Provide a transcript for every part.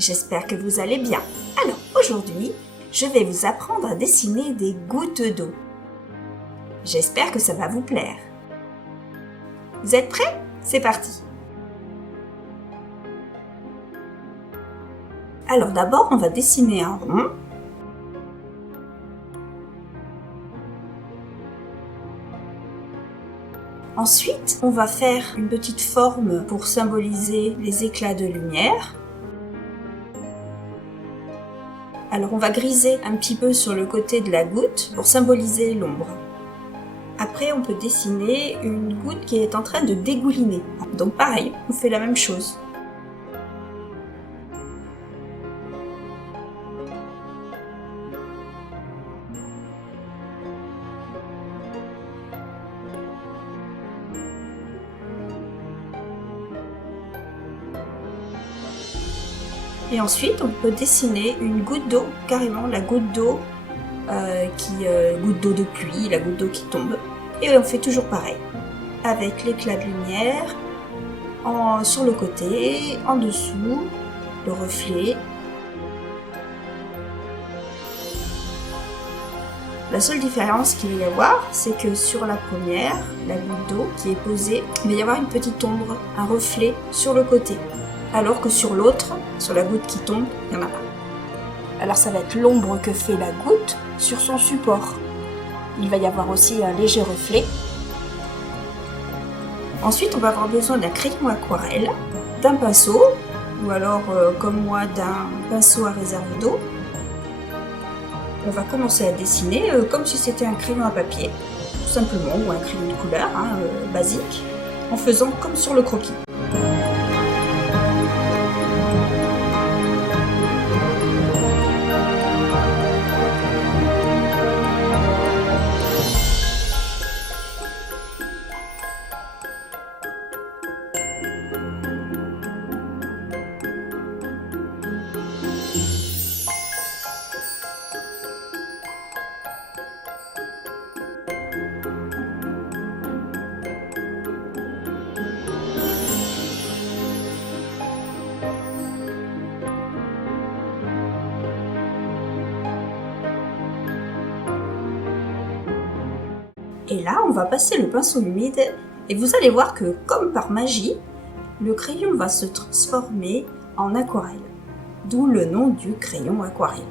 j'espère que vous allez bien. Alors aujourd'hui, je vais vous apprendre à dessiner des gouttes d'eau. J'espère que ça va vous plaire. Vous êtes prêts? C'est parti! Alors d'abord, on va dessiner un rond. Ensuite, on va faire une petite forme pour symboliser les éclats de lumière. Alors on va griser un petit peu sur le côté de la goutte pour symboliser l'ombre. Après, on peut dessiner une goutte qui est en train de dégouliner. Donc pareil, on fait la même chose. Et ensuite, on peut dessiner une goutte d'eau, carrément la goutte d'eau goutte d'eau de pluie, la goutte d'eau qui tombe. Et on fait toujours pareil, avec l'éclat de lumière sur le côté, en dessous, le reflet. La seule différence qu'il va y avoir, c'est que sur la première, la goutte d'eau qui est posée, il va y avoir une petite ombre, un reflet sur le côté. Alors que sur l'autre, sur la goutte qui tombe, il n'y en a pas. Alors ça va être l'ombre que fait la goutte sur son support. Il va y avoir aussi un léger reflet. Ensuite, on va avoir besoin d'un crayon aquarelle, d'un pinceau, ou alors, comme moi, d'un pinceau à réserve d'eau. On va commencer à dessiner comme si c'était un crayon à papier, tout simplement, ou un crayon de couleur, basique, en faisant comme sur le croquis. Et là, on va passer le pinceau humide et vous allez voir que, comme par magie, le crayon va se transformer en aquarelle. D'où le nom du crayon aquarelle.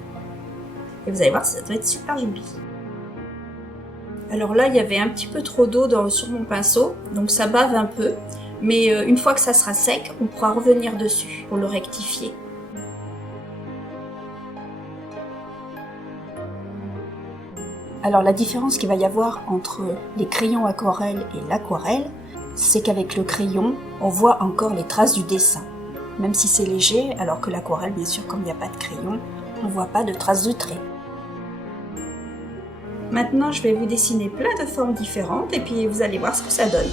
Et vous allez voir, ça doit être super joli. Alors là, il y avait un petit peu trop d'eau sur mon pinceau, donc ça bave un peu. Mais une fois que ça sera sec, on pourra revenir dessus pour le rectifier. Alors la différence qu'il va y avoir entre les crayons aquarelle et l'aquarelle, c'est qu'avec le crayon, on voit encore les traces du dessin. Même si c'est léger, alors que l'aquarelle, bien sûr, comme il n'y a pas de crayon, on ne voit pas de traces de traits. Maintenant, je vais vous dessiner plein de formes différentes et puis vous allez voir ce que ça donne.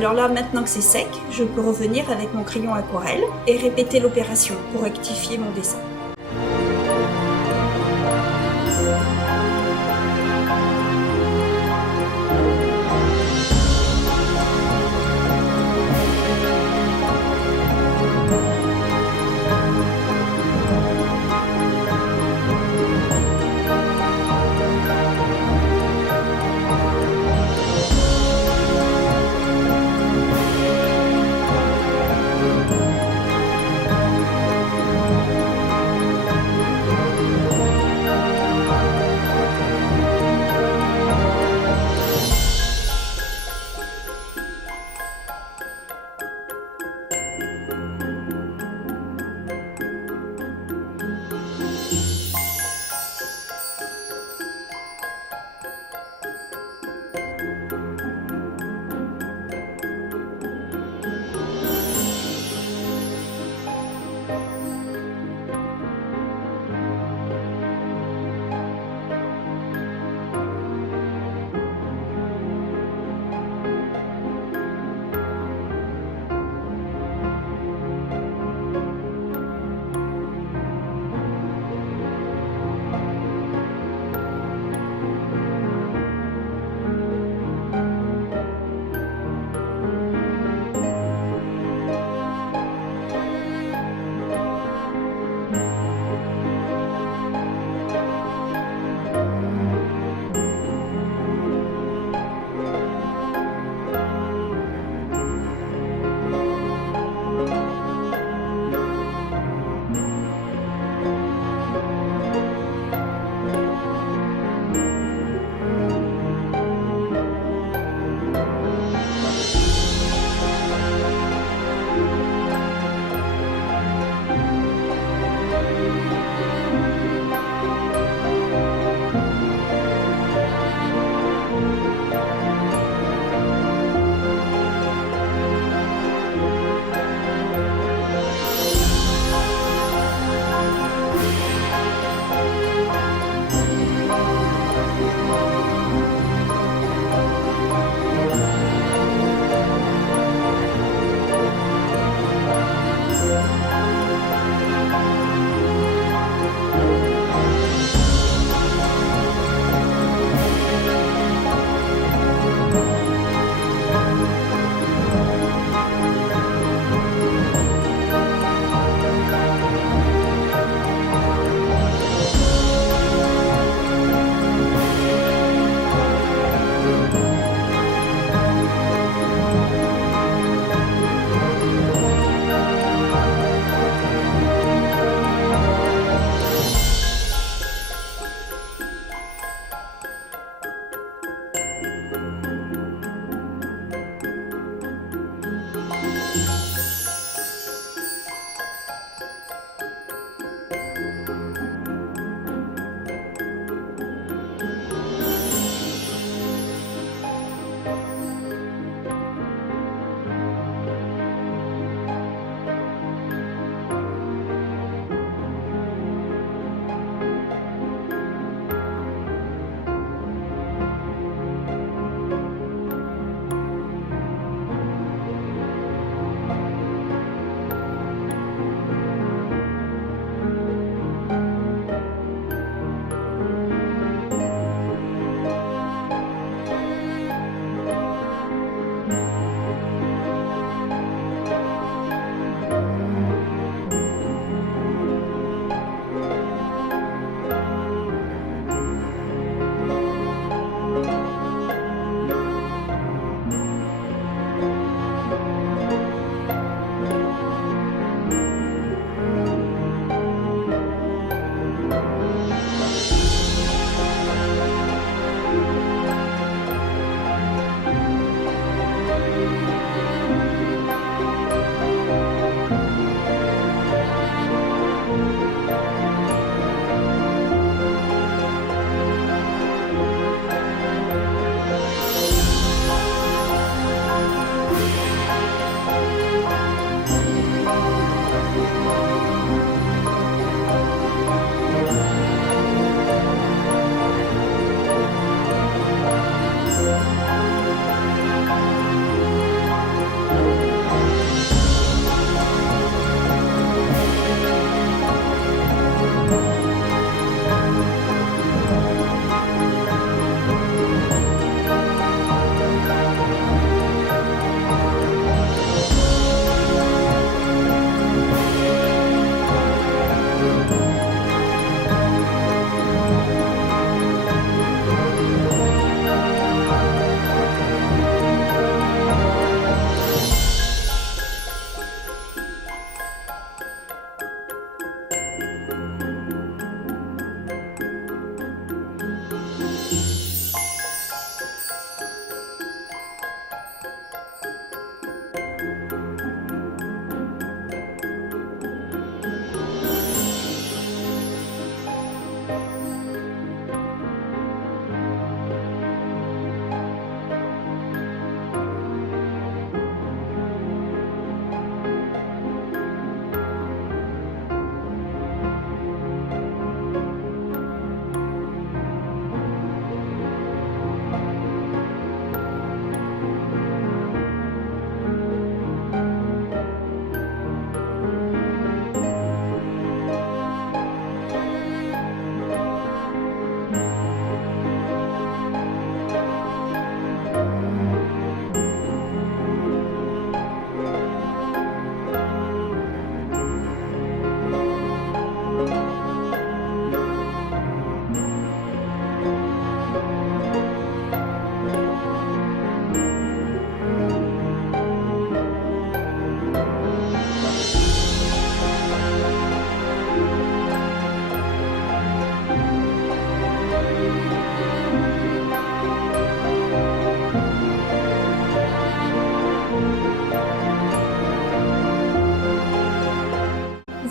Alors là, maintenant que c'est sec, je peux revenir avec mon crayon aquarelle et répéter l'opération pour rectifier mon dessin.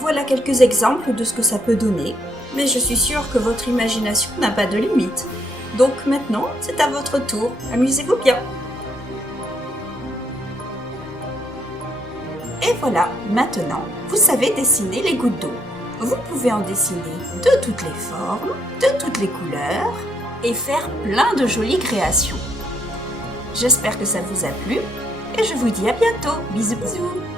Voilà quelques exemples de ce que ça peut donner, mais je suis sûre que votre imagination n'a pas de limite. Donc maintenant, c'est à votre tour, amusez-vous bien. Et voilà, maintenant, vous savez dessiner les gouttes d'eau. Vous pouvez en dessiner de toutes les formes, de toutes les couleurs, et faire plein de jolies créations. J'espère que ça vous a plu, et je vous dis à bientôt. Bisous bisous.